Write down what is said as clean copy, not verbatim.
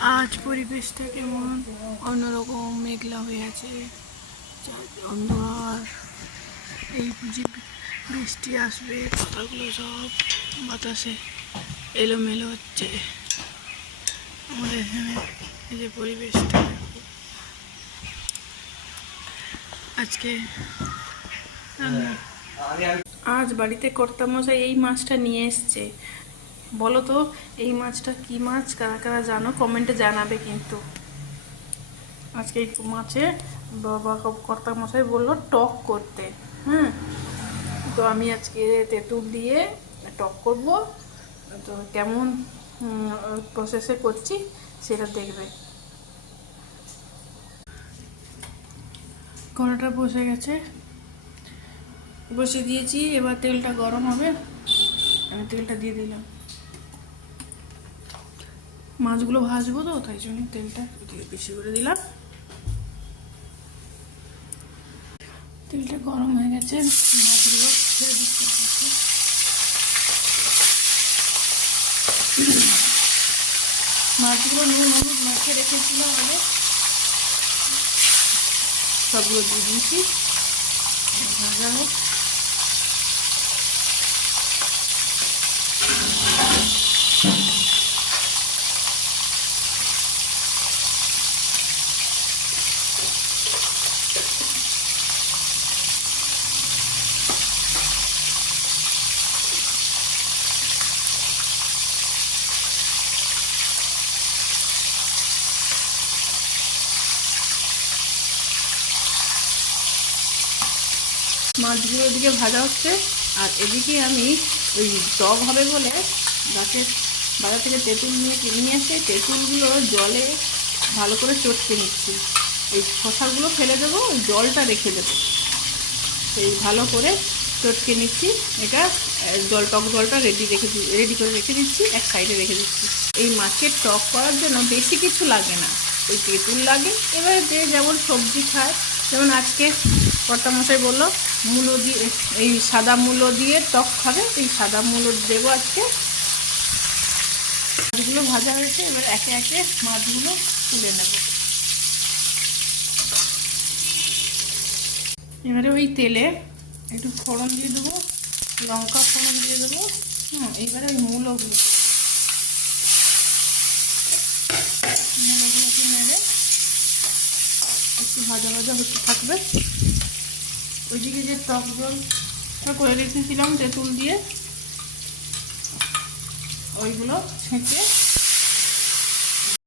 আজ পরিবেশটা কেমন অন্যরকম, মেঘলা হয়ে আছে, অন্ধকার। এই বুঝি বৃষ্টি আসবে, পাতাগুলো সব বাতাসে এলোমেলো হচ্ছে। আমাদের এখানে এই যে পরিবেশটা আজকে আজ বাড়িতে কর্তামশাই এই মাছটা নিয়ে এসছে। বলো তো এই মাছটা কি মাছ? কারা কারা জানো কমেন্টে জানাবে কিন্তু। আজকে এই মাছে বাবা কর্তামশাই বললো টক করতে। হ্যাঁ, তো আমি আজকে তেঁতুল দিয়ে টক করব। তো কেমন প্রসেসে করছি সেটা দেখবে। কড়াটা বসে গেছে, বসে দিয়েছি। এবার তেলটা গরম হবে, আমি তেলটা দিয়ে দিলাম। মাছগুলো ভাজবো তো, তাই জন্য তেলটা বেশি করে দিলাম। তেলটা গরম হয়ে গেছে, মাছগুলো ছেড়ে দিচ্ছি। মাছগুলো নুন হলুদ মাখিয়ে রেখেছিলাম আগে, সবগুলো দিয়ে দিয়েছি। ভাজা হোক। মাছগুলো এদিকে ভাজা হচ্ছে, আর এদিকে আমি ওই টক হবে বলে বাজার থেকে তেঁতুল নিয়ে এসে তেঁতুলগুলো জলে ভালো করে চটকে নিচ্ছি। এই খোসাগুলো ফেলে দেবো, ওই জলটা রেখে দেবো। এই ভালো করে চটকে নিচ্ছি। এটা টক জলটা রেডি করে রেখে দিচ্ছি, এক সাইডে রেখে দিচ্ছি। এই মাছের টক করার জন্য বেশি কিছু লাগে না, ওই তেঁতুল লাগে। এবার যে যেমন সবজি খায়, যেমন আজকে কর্তামশাই বললো মূলো দিয়ে, এই সাদা মূলো দিয়ে টক খাবে, এই সাদা মূলো দেবো আজকে। মাছগুলো ভাজা হয়েছে, এবার একে একে মাছগুলো তুলে নেব। এবারে ওই তেলে একটু ফোড়ন দিয়ে দেবো, লঙ্কা ফোড়ন দিয়ে দেবো। এইবারে ওই মূলোগুলোকে নেড়ে একটু ভাজা ভাজা হতে থাকবে। ওইদিকে যে টক জল করে রেখেছিলাম তেঁতুল দিয়ে, ওইগুলো ছেঁকে